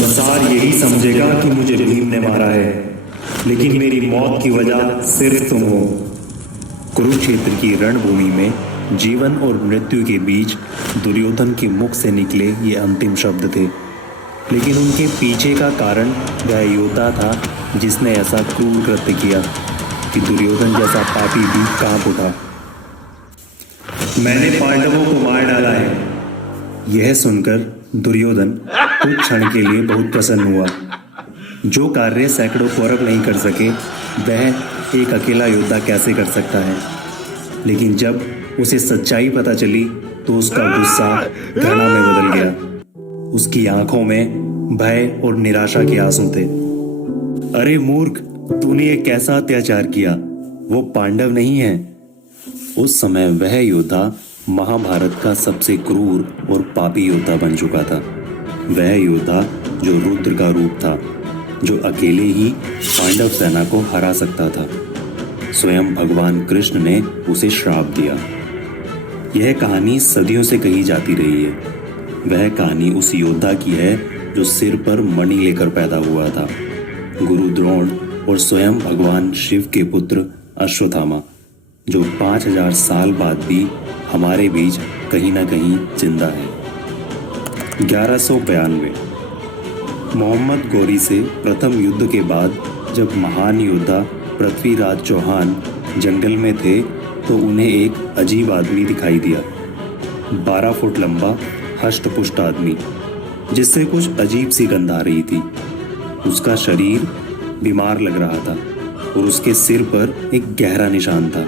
संसार यही समझेगा कि मुझे भीम ने मारा है, लेकिन मेरी मौत की वजह सिर्फ तुम हो। कुरुक्षेत्र की रणभूमि में जीवन और मृत्यु के बीच दुर्योधन के मुख से निकले ये अंतिम शब्द थे, लेकिन उनके पीछे का कारण वह योद्धा था जिसने ऐसा क्रूर कृत्य किया कि दुर्योधन जैसा पापी भी कांप उठा। मैंने पांडवों को मार डाला है। यह सुनकर दुर्योधन कुछ क्षण के लिए बहुत प्रसन्न हुआ। जो कार्य सैकड़ों कौरव नहीं कर सके वह एक अकेला योद्धा कैसे कर सकता है। लेकिन जब उसे सच्चाई पता चली तो उसका गुस्सा घृणा में बदल गया। उसकी आंखों में भय और निराशा के आंसू थे। अरे मूर्ख, तूने ये कैसा अत्याचार किया? वो पांडव नहीं है। उस समय वह योद्धा महाभारत का सबसे क्रूर और पापी योद्धा बन चुका था। वह योद्धा जो रुद्र का रूप था, जो अकेले ही पांडव सेना को हरा सकता था। स्वयं भगवान कृष्ण ने उसे श्राप दिया। यह कहानी सदियों से कही जाती रही है। वह कहानी उस योद्धा की है जो सिर पर मणि लेकर पैदा हुआ था, गुरु द्रोण और स्वयं भगवान शिव के पुत्र अश्वत्थामा, जो 5000 साल बाद भी हमारे बीच कहीं ना कहीं जिंदा है। 1192 मोहम्मद गौरी से प्रथम युद्ध के बाद जब महान योद्धा पृथ्वीराज चौहान जंगल में थे तो उन्हें एक अजीब आदमी दिखाई दिया। 12 फुट लंबा हष्ट-पुष्ट आदमी, जिससे कुछ अजीब सी गंध आ रही थी। उसका शरीर बीमार लग रहा था और उसके सिर पर एक गहरा निशान था,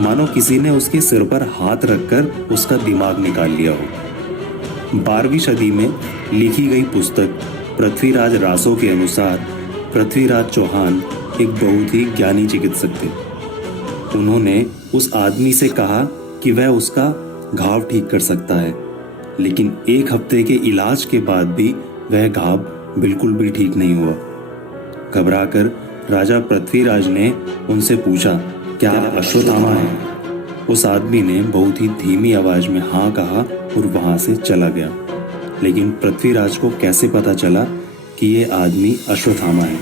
मानो किसी ने उसके सिर पर हाथ रखकर उसका दिमाग निकाल लिया हो। 12वीं सदी में लिखी गई पुस्तक पृथ्वीराज रासो के अनुसार पृथ्वीराज चौहान एक बहुत ही ज्ञानी चिकित्सक थे। उन्होंने उस आदमी से कहा कि वह उसका घाव ठीक कर सकता है, लेकिन 1 हफ्ते के इलाज के बाद भी वह घाव बिल्कुल भी ठीक नहीं हुआ। घबराकर राजा पृथ्वीराज ने उनसे पूछा, क्या अश्वत्थामा है? उस आदमी ने बहुत ही धीमी आवाज में हाँ कहा और वहां से चला गया। लेकिन पृथ्वीराज को कैसे पता चला कि ये आदमी अश्वत्थामा है?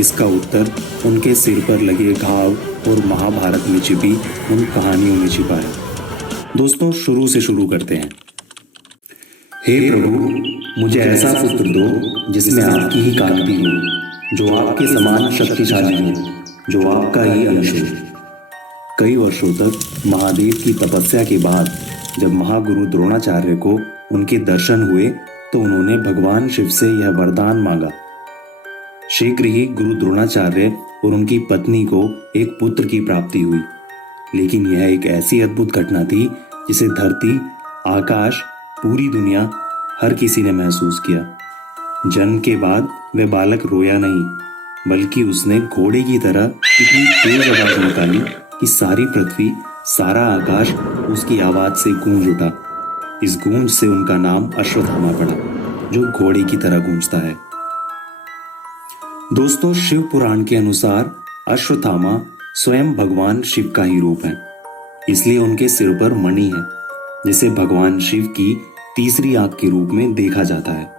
इसका उत्तर उनके सिर पर लगे घाव और महाभारत में छिपी उन कहानियों में छिपा है। दोस्तों, शुरू से शुरू करते हैं। हे प्रभु, मुझे ऐसा पुत्र दो जिसमें आपकी ही कांति हो, जो आपके समान शक्तिशाली हो, जो आपका ही अंश हो। कई वर्षों तक महादेव की तपस्या के बाद जब महागुरु द्रोणाचार्य को उनके दर्शन हुए तो उन्होंने भगवान शिव से यह वरदान मांगा। शीघ्र ही गुरु द्रोणाचार्य और उनकी पत्नी को एक पुत्र की प्राप्ति हुई। लेकिन यह एक ऐसी अद्भुत घटना थी जिसे धरती, आकाश, पूरी दुनिया, हर किसी ने महसूस किया। जन्म के बाद वह बालक रोया नहीं, बल्कि उसने घोड़े की तरह इतनी तेज आवाज निकाली कि सारी पृथ्वी, सारा आकाश उसकी आवाज से गूंज उठा। इस गूंज से उनका नाम अश्वत्थामा पड़ा, जो घोड़े की तरह गूंजता है। दोस्तों, शिव पुराण के अनुसार अश्वत्थामा स्वयं भगवान शिव का ही रूप है, इसलिए उनके सिर पर मणि है, जिसे भगवान शिव की तीसरी आंख के रूप में देखा जाता है।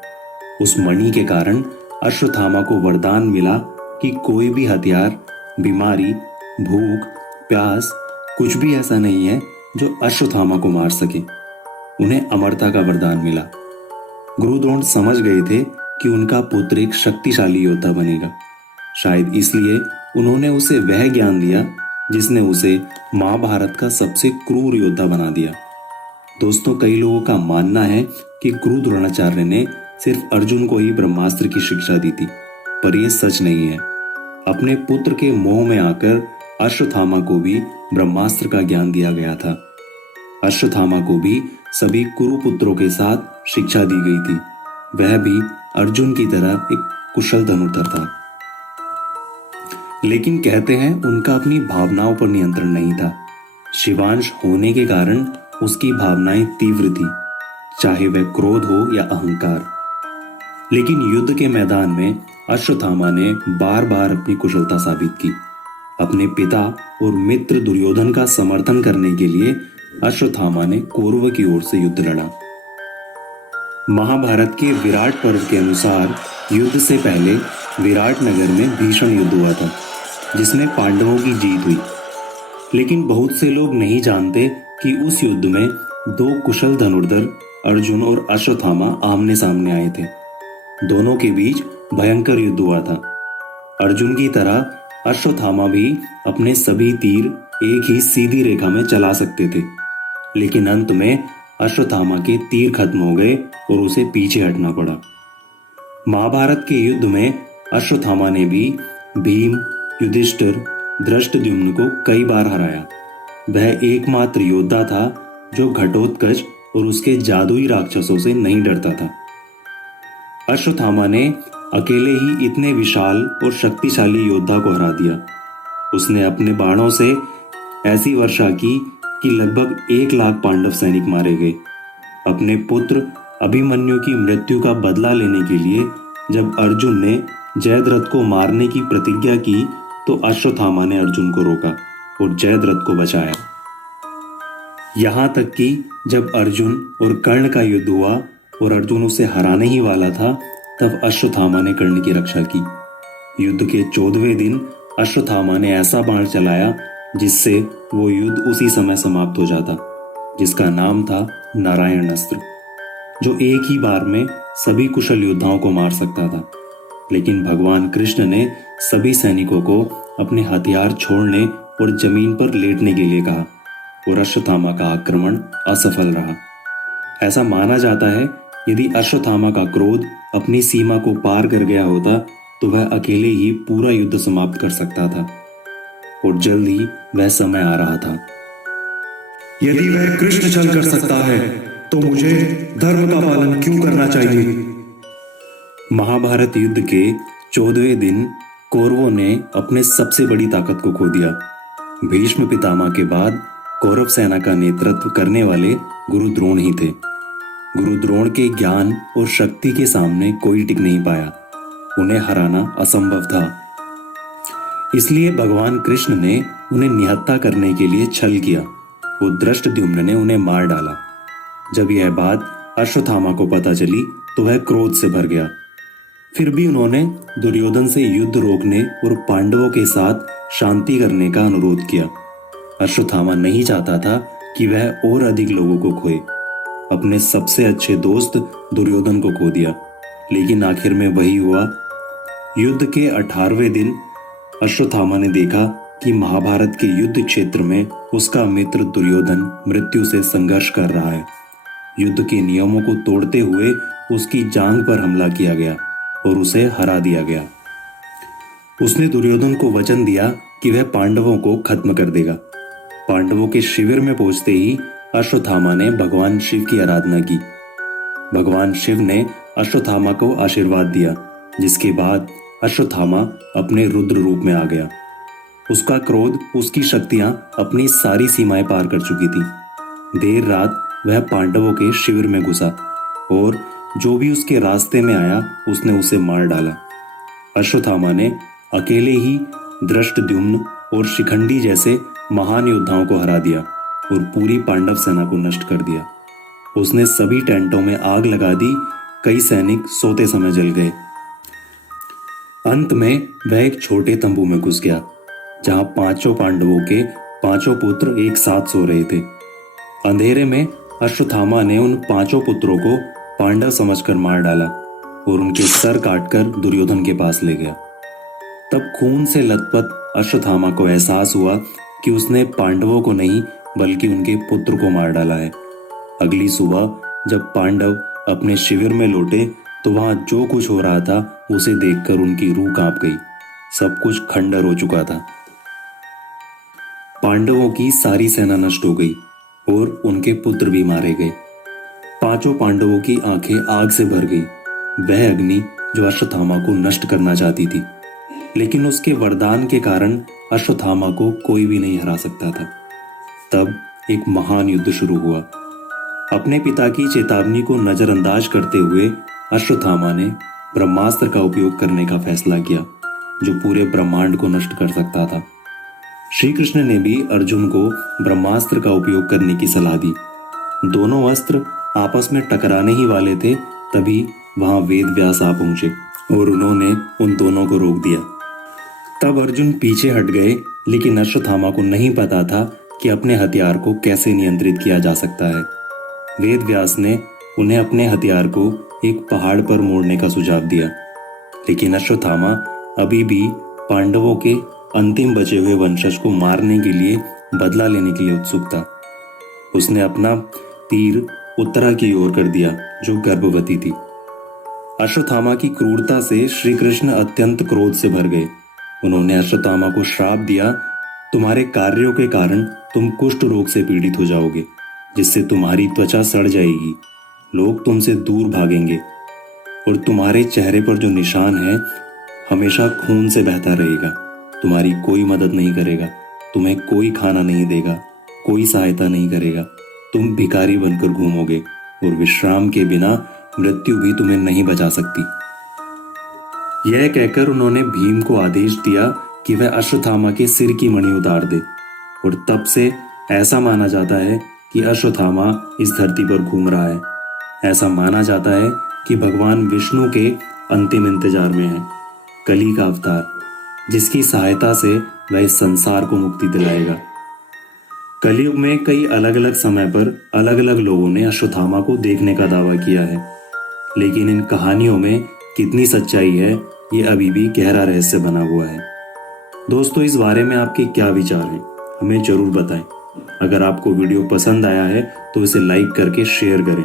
उस मणि के कारण अश्वत्थामा को वरदान मिला कि कोई भी हथियार, बीमारी, भूख, प्यास, कुछ भी ऐसा नहीं है जो अश्वत्थामा को मार सके। उन्हें अमरता का वरदान मिला। गुरु द्रोण समझ गए थे कि उनका पुत्र एक शक्तिशाली योद्धा बनेगा। शायद इसलिए उन्होंने उसे वह ज्ञान दिया जिसने उसे महाभारत का सबसे क्रूर योद्धा बना दिया। दोस्तों, कई लोगों का मानना है कि गुरु द्रोणाचार्य ने सिर्फ अर्जुन को ही ब्रह्मास्त्र की शिक्षा दी थी, पर यह सच नहीं है। अपने पुत्र के मोह में आकर अश्वत्थामा को भी ब्रह्मास्त्र का ज्ञान दिया गया था। अश्वत्थामा को भी सभी कुरुपुत्रों के साथ शिक्षा दी गई थी। वह भी अर्जुन की तरह एक कुशल धनुर्धर था। लेकिन कहते हैं उनका अपनी भावनाओं पर नियंत्रण नहीं था। शिवांश होने के कारण उसकी भावनाएं तीव्र थी, चाहे वह क्रोध हो या अहंकार। लेकिन युद्ध के मैदान में अश्वत्थामा ने बार बार अपनी कुशलता साबित की। अपने पिता और मित्र दुर्योधन का समर्थन करने के लिए अश्वत्थामा ने कौरवों की ओर से युद्ध लड़ा। महाभारत के विराट पर्व के अनुसार युद्ध से पहले विराट नगर में भीषण युद्ध हुआ था, जिसमें पांडवों की जीत हुई। लेकिन बहुत से लोग नहीं जानते कि उस युद्ध में दो कुशल धनुर्धर अर्जुन और अश्वत्थामा आमने सामने आए थे। दोनों के बीच भयंकर युद्ध हुआ था। अर्जुन की तरह अश्वत्थामा भी अपने सभी तीर एक ही सीधी रेखा में चला सकते थे, लेकिन अंत में अश्वत्थामा के तीर खत्म हो गए और उसे पीछे हटना पड़ा। महाभारत के युद्ध में अश्वत्थामा ने भी भीम, युधिष्ठिर, धृष्टद्युम्न को कई बार हराया। वह एकमात्र योद्धा था जो घटोत्कच और उसके जादुई राक्षसों से नहीं डरता था। अश्वत्थामा ने अकेले ही इतने विशाल और शक्तिशाली योद्धा को हरा दिया। उसने अपने बाणों से ऐसी वर्षा की कि लगभग 1 लाख पांडव सैनिक मारे गए। अपने पुत्र अभिमन्यु की मृत्यु का बदला लेने के लिए जब अर्जुन ने जयद्रथ को मारने की प्रतिज्ञा की, तो अश्वत्थामा ने अर्जुन को रोका और जयद्रथ को बचाया। यहाँ तक कि जब अर्जुन और कर्ण का युद्ध हुआ और अर्जुन उसे हराने ही वाला था, तब अश्वत्थामा ने कर्ण की रक्षा की। युद्ध के 14वें दिन अश्वत्थामा ने ऐसा बाण चलाया जिससे वो युद्ध उसी समय समाप्त हो जाता, जिसका नाम था नारायण अस्त्र, जो एक ही बार में सभी कुशल योद्धाओं को मार सकता था। लेकिन भगवान कृष्ण ने सभी सैनिकों को अपने हथियार छोड़ने और जमीन पर लेटने के लिए कहा और अश्वत्थामा का आक्रमण असफल रहा। ऐसा माना जाता है यदि अश्वत्थामा का क्रोध अपनी सीमा को पार कर गया होता तो वह अकेले ही पूरा युद्ध समाप्त कर सकता था, और जल्द ही वह समय आ रहा था। यदि वह कृष्ण छल कर सकता है तो मुझे धर्म का पालन क्यों करना चाहिए? महाभारत युद्ध के 14वें दिन कौरवों ने अपने सबसे बड़ी ताकत को खो दिया। भीष्म पितामह के बाद कौरव सेना का नेतृत्व करने वाले गुरु द्रोण ही थे। गुरु द्रोण के ज्ञान और शक्ति के सामने कोई टिक नहीं पाया। उन्हें हराना असंभव था। इसलिए भगवान कृष्ण ने उन्हें निहत्था करने के लिए छल किया। वो धृष्टद्युम्न ने उन्हें मार डाला। जब यह बात अश्वत्थामा को पता चली तो वह क्रोध से भर गया। फिर भी उन्होंने दुर्योधन से युद्ध रोकने और पांडवों के साथ शांति करने का अनुरोध किया। अश्वत्थामा नहीं चाहता था कि वह और अधिक लोगों को खोए। अपने सबसे अच्छे दोस्त दुर्योधन को खो दिया, लेकिन आखिर में वही हुआ। युद्ध के 18वें दिन अश्वत्थामा ने देखा कि महाभारत के युद्ध क्षेत्र में उसका मित्र दुर्योधन मृत्यु से संघर्ष कर रहा है। युद्ध के नियमों को तोड़ते हुए उसकी जांघ पर हमला किया गया और उसे हरा दिया गया। उसने दुर्योधन को वचन दिया कि वह पांडवों को खत्म कर देगा। पांडवों के शिविर में पहुंचते ही अश्वत्थामा ने भगवान शिव की आराधना की। भगवान शिव ने अश्वत्थामा को आशीर्वाद दिया, जिसके बाद अश्वत्थामा अपने रुद्र रूप में आ गया। उसका क्रोध, उसकी शक्तियां अपनी सारी सीमाएं पार कर चुकी थी। देर रात वह पांडवों के शिविर में घुसा और जो भी उसके रास्ते में आया उसने उसे मार डाला। अश्वत्थामा ने अकेले ही धृष्टद्युम्न और शिखंडी जैसे महान योद्धाओं को हरा दिया और पूरी पांडव सेना को नष्ट कर दिया। उसने सभी टेंटों में आग लगा दी। कई सैनिक सोते समय जल गए। अंत में वह एक छोटे तंबू में घुस गया, जहां 5 पांडवों के 5 पुत्र एक साथ सो रहे थे। अंधेरे में अश्वत्थामा ने उन 5 पुत्रों को पांडव समझकर मार डाला और उनके सर काटकर दुर्योधन के पास ले गया। तब खून से लथपथ अश्वत्थामा को एहसास हुआ कि उसने पांडवों को नहीं बल्कि उनके पुत्र को मार डाला है। अगली सुबह जब पांडव अपने शिविर में लौटे तो वहां जो कुछ हो रहा था उसे देखकर उनकी रूह कांप गई। सब कुछ खंडर हो चुका था। पांडवों की सारी सेना नष्ट हो गई और उनके पुत्र भी मारे गए। 5 पांडवों की आंखें आग से भर गई। वह अग्नि जो अश्वत्थामा को नष्ट करना चाहती थी, लेकिन उसके वरदान के कारण अश्वत्थामा को कोई भी नहीं हरा सकता था। तब एक महान युद्ध शुरू हुआ। अपने पिता की चेतावनी को नजरअंदाज करते हुए अश्वत्थामा ने ब्रह्मास्त्र का उपयोग करने का फैसला किया, जो पूरे ब्रह्मांड को नष्ट कर सकता था। श्री कृष्ण ने भी अर्जुन को ब्रह्मास्त्र का उपयोग करने की सलाह दी। दोनों अस्त्र आपस में टकराने ही वाले थे, तभी वहां वेद व्यास आ पहुंचे और उन्होंने उन दोनों को रोक दिया। तब अर्जुन पीछे हट गए, लेकिन अश्वत्थामा को नहीं पता था कि अपने हथियार को कैसे नियंत्रित किया जा सकता है। वेद व्यास ने उन्हें अपने हथियार को एक पहाड़ पर मोड़ने का सुझाव दिया, लेकिन अश्वत्थामा अभी भी पांडवों के अंतिम बचे हुए वंशज को मारने के लिए बदला लेने के लिए उत्सुक था। उसने अपना तीर उत्तरा की ओर कर दिया, जो गर्भवती थी। अश्वत्थामा की क्रूरता से श्री कृष्ण अत्यंत क्रोध से भर गए। उन्होंने अश्वत्थामा को श्राप दिया, तुम्हारे कार्यों के कारण तुम कुष्ठ रोग से पीड़ित हो जाओगे, जिससे तुम्हारी त्वचा सड़ जाएगी, लोग तुमसे दूर भागेंगे और तुम्हारे चेहरे पर जो निशान है हमेशा खून से बहता रहेगा। तुम्हारी कोई मदद नहीं करेगा, तुम्हें कोई खाना नहीं देगा, कोई सहायता नहीं करेगा। तुम भिखारी बनकर घूमोगे और विश्राम के बिना मृत्यु भी तुम्हें नहीं बचा सकती। यह कहकर उन्होंने भीम को आदेश दिया कि वह अश्वत्थामा के सिर की मणि उतार दे, और तब से ऐसा माना जाता है कि अश्वत्थामा इस धरती पर घूम रहा है। ऐसा माना जाता है कि भगवान विष्णु के अंतिम इंतजार में है, कली का अवतार, जिसकी सहायता से वह इस संसार को मुक्ति दिलाएगा। कलयुग में कई अलग अलग समय पर अलग अलग लोगों ने अश्वत्थामा को देखने का दावा किया है, लेकिन इन कहानियों में कितनी सच्चाई है ये अभी भी गहरा रहस्य बना हुआ है। दोस्तों, इस बारे में आपके क्या विचार हैं, हमें जरूर बताएं। अगर आपको वीडियो पसंद आया है तो इसे लाइक करके शेयर करें,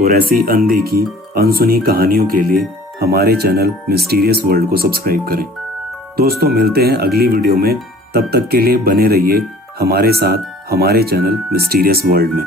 और ऐसी अनदेखी अनसुनी कहानियों के लिए हमारे चैनल मिस्टीरियस वर्ल्ड को सब्सक्राइब करें। दोस्तों, मिलते हैं अगली वीडियो में। तब तक के लिए बने रहिए हमारे साथ, हमारे चैनल मिस्टीरियस वर्ल्ड में।